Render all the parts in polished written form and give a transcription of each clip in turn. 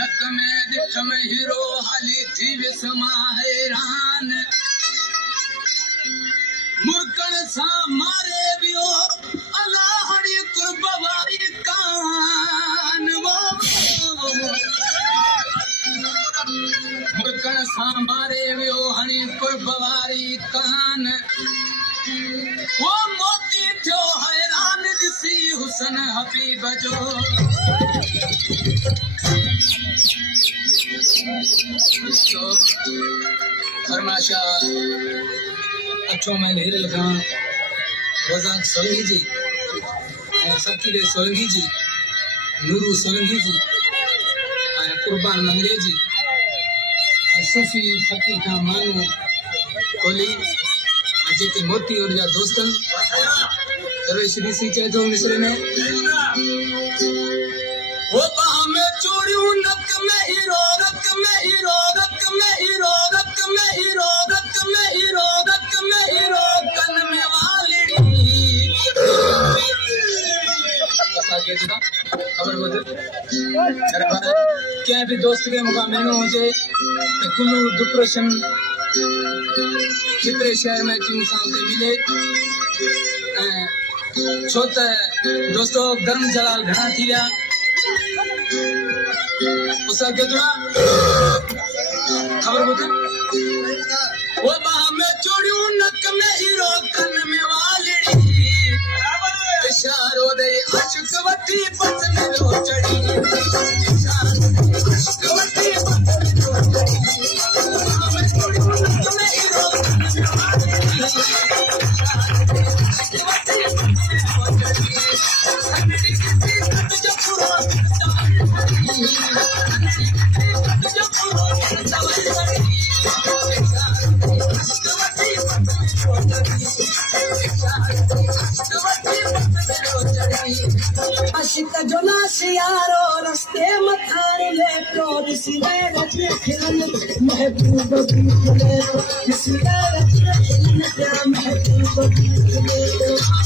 नक में दिख में हीरो हाली थी विस्मा हैरान मुर्कन सा मारे बियो अल्लाह हरी कुर्बानी कान मुर्कन सा मारे बियो हनी कुर्बानी कान वो मोती थियो हैरान दिसी हुसन हबीब जो फरमाशा अच्छो मैं हीर लगा रोजाक सोलंगी जी सकीले सोलंगी जी नूरू सोलंगी जी कुर्बान मंगरे जी सूफी फकीर का मानू कोली जेके मोती और जा दोस्तन दरवेश सी चेतो मिस्र में वो बाह में चोरियों नक में हीरो रक में हीरो रक में हीरो रक में हीरो रक में हीरो रक में हीरो कन में वाली आगे देखा खबर बोले क्या भी दोस्त के मुकाम में हो जाए कुल्लू डिप्रेशन कितने शहर में इंसान से मिले छोटा दोस्तों गर्म जलाल घना थिया उसा केतरा खबर बोले वो बाह में चोरियों नक में हीरो कन में वालड़ी इशारो दे अशक वठी पत में लो चढ़ी इशारो दे अशक वठी पत में लो चढ़ी बाह में चोरियों नक में हीरो कन में वालड़ी अशिक जो नाशियारो रस्ते मथार ले तो दिसले रचे खिलन महबूब भी खिले दिसले रचे खिलन क्या महबूब भी खिले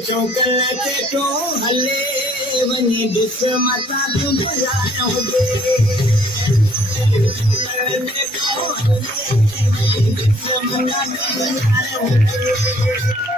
चौकल के तो हले वनी दिस मता तुम जानो दे दिस मता तुम जानो दे